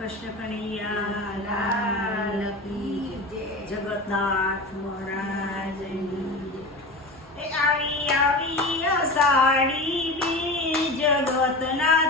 કૃષ્ણ કનૈયા લાલ કી જગન્નાથ મહારાજની આવી આવી અષાઢી બી જગતનાથ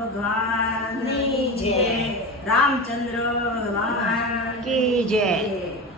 ભગવાનની જય. રામચંદ્ર ભગવાન કી જય.